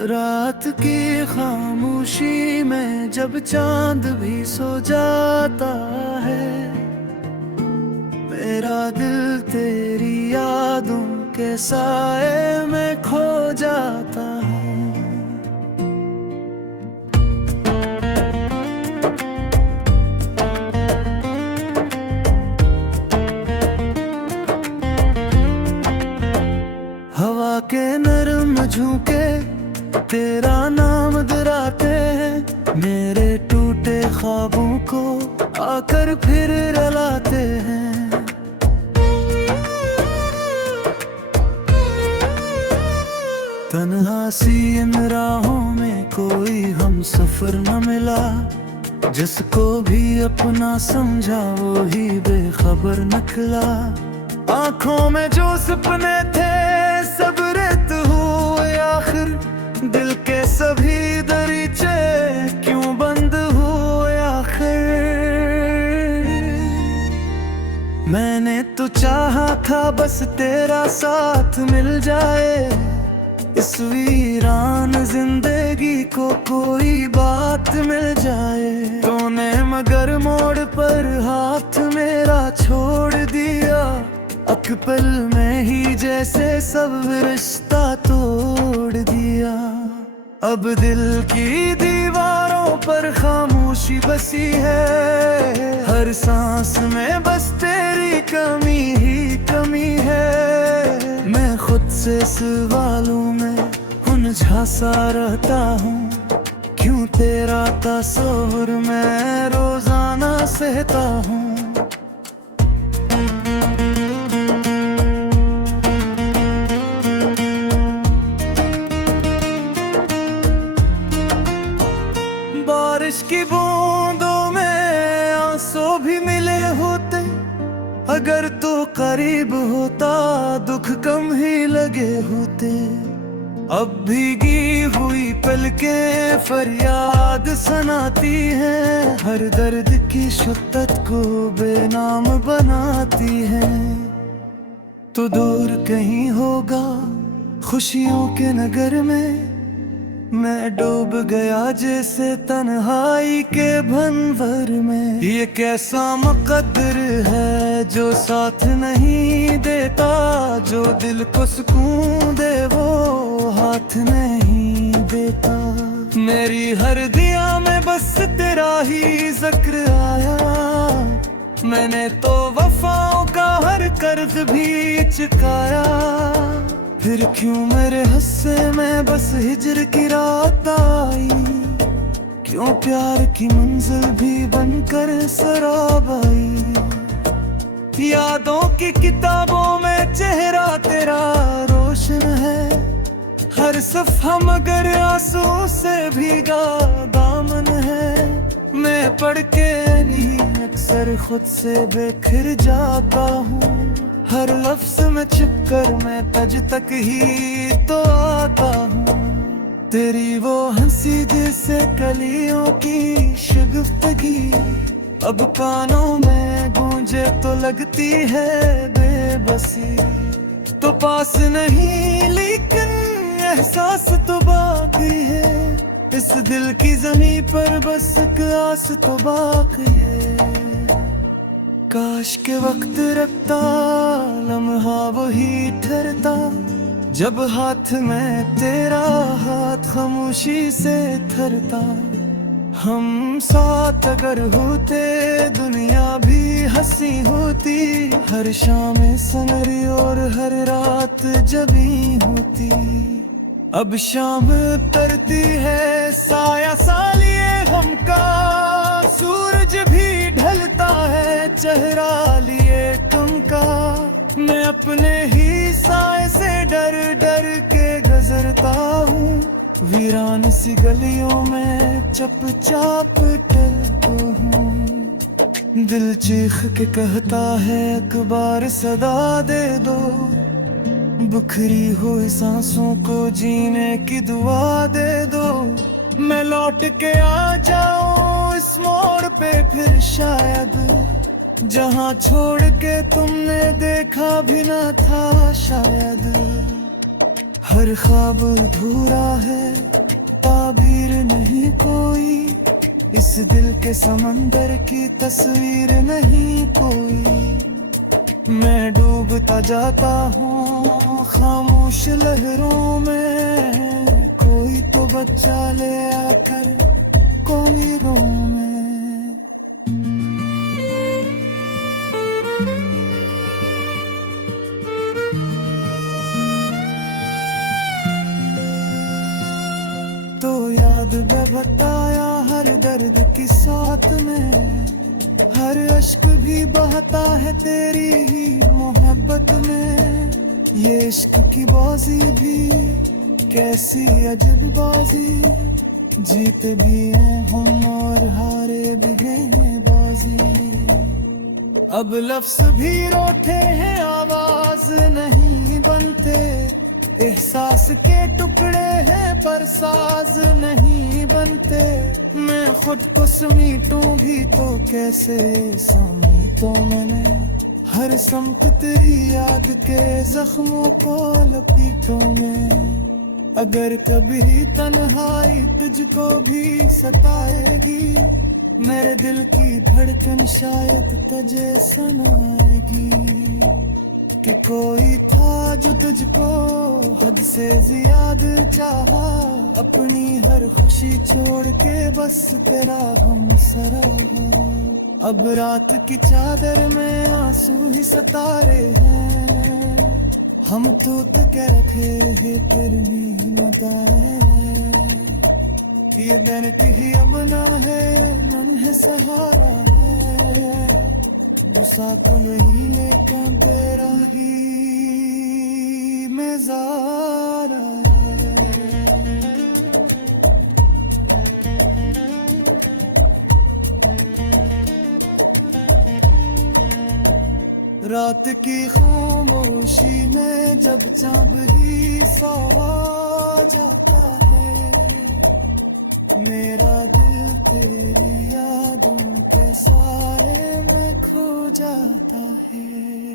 रात की खामोशी में जब चांद भी सो जाता है, मेरा दिल तेरी यादों के साए में खो जाता है। हवा के नरम झोंके तेरा नाम दोहराते हैं, मेरे टूटे ख्वाबों को आकर फिर रुलाते हैं। तन्हा सी इन राहों में कोई हम सफर न मिला, जिसको भी अपना समझा वो ही बेखबर निकला। आंखों में जो सपने थे सब रेत हुए आखिर, दिल के सभी दरीचे क्यों बंद हुए आखिर। मैंने तो चाहा था बस तेरा साथ मिल जाए, इस वीरान जिंदगी को कोई बात मिल जाए। तूने मगर मोड़ पर हाथ मेरा छोड़ दिया, एक पल में ही जैसे सब रिश्ता तोड़ दिया। अब दिल की दीवारों पर खामोशी बसी है, हर सांस में बस तेरी कमी ही कमी है। मैं खुद से सवालों में उलझा सा रहता हूँ, क्यों तेरा तस्वीर मैं रोजाना सहता हूँ। बारिश की बूंदों में आंसू भी मिले होते, अगर तू करीब होता दुख कम ही लगे होते। अब भीगी हुई पलकें फरियाद सुनाती हैं, हर दर्द की शिद्दत को बेनाम बनाती हैं। तो दूर कहीं होगा खुशियों के नगर में, मैं डूब गया जैसे तन्हाई के भंवर में। ये कैसा मुकद्दर है जो साथ नहीं देता, जो दिल को सुकून दे वो हाथ नहीं देता। मेरी हर दिया में बस तेरा ही जिक्र आया, मैंने तो वफाओं का हर कर्ज भी चुकाया। फिर क्यों मेरे हिस्से में बस हिजर की रात आई, क्यों प्यार की मंजिल भी बनकर शराब आई। यादों की किताबों में चेहरा तेरा रोशन है, हर सफ़ा मगर आंसू से भीगा दामन है। मैं पढ़ के नहीं अक्सर खुद से बेखिर जाता हूँ, हर लफ्ज में छिपकर मैं तज तक ही तो आता हूँ। तेरी वो हंसी जैसे कलियों की शगुफ्तगी, अब कानों में गूंजे तो लगती है बेबसी। तो पास नहीं लेकिन एहसास तो बाकी है, इस दिल की ज़मीं पर बस एक आस तो बाकी है। काश के वक्त रखता लम्हा वही ठहरता, जब हाथ में तेरा हाथ खामोशी से थरता। हम साथ अगर होते दुनिया भी हंसी होती, हर शाम सनरी और हर रात जबी होती। अब शाम तरती है साया सालिए हमका, सूरज भी ढलता है चेहरा लिए कम का। मैं अपने ही साए से डर डर के गुजरता हूँ, वीरान सी गलियों में चुपचाप टलता हूँ। दिल चीख के कहता है अखबार सदा दे दो, बिखरी हुई सांसों को जीने की दुआ दे दो। मैं लौट के आ जाऊं इस मोड़ पे फिर शायद, जहां छोड़ के तुमने देखा भी ना था शायद। हर ख्वाब अधूरा है, ताबीर नहीं कोई, इस दिल के समंदर की तस्वीर नहीं कोई। मैं डूबता जाता हूँ खामोश लहरों में, कोई तो बच्चा ले आकर कोयरों में। तो याद में बताया हर दर्द की साथ में, हर अश्क भी बहता है तेरी ही मोहब्बत में। ये इश्क की बाजी भी कैसी अजब बाजी, जीते भी हैं हम और हारे भी हैं बाजी। अब लफ्ज भी रोते हैं आवाज नहीं बनते, एहसास के टुकड़े हैं पर साज नहीं बनते। मैं खुद को समीटूं भी तो कैसे समीटूं मैंने, हर समत तेरी याद के जख्मों को लपीटूं मैं। अगर कभी तन्हाई तुझको भी सताएगी, मेरे दिल की धड़कन शायद तुझे सुनाएगी कि कोई था जो तुझको हद से ज्यादा चाहा, अपनी हर खुशी छोड़ के बस तेरा हम सराहा। अब रात की चादर में आंसू ही सतारे हैं, हम तूत के रखे हैं तेरी मदाएं। ये दर्द ही अब ना है नन्हे सहारा है, गुस्सा तो नहीं लेकिन तेरा ही मेज़ारा है। रात की खामोशी में जब चाँद ही सो जाता है, मेरा दिल तेरी यादों के सारे में खो जाता है।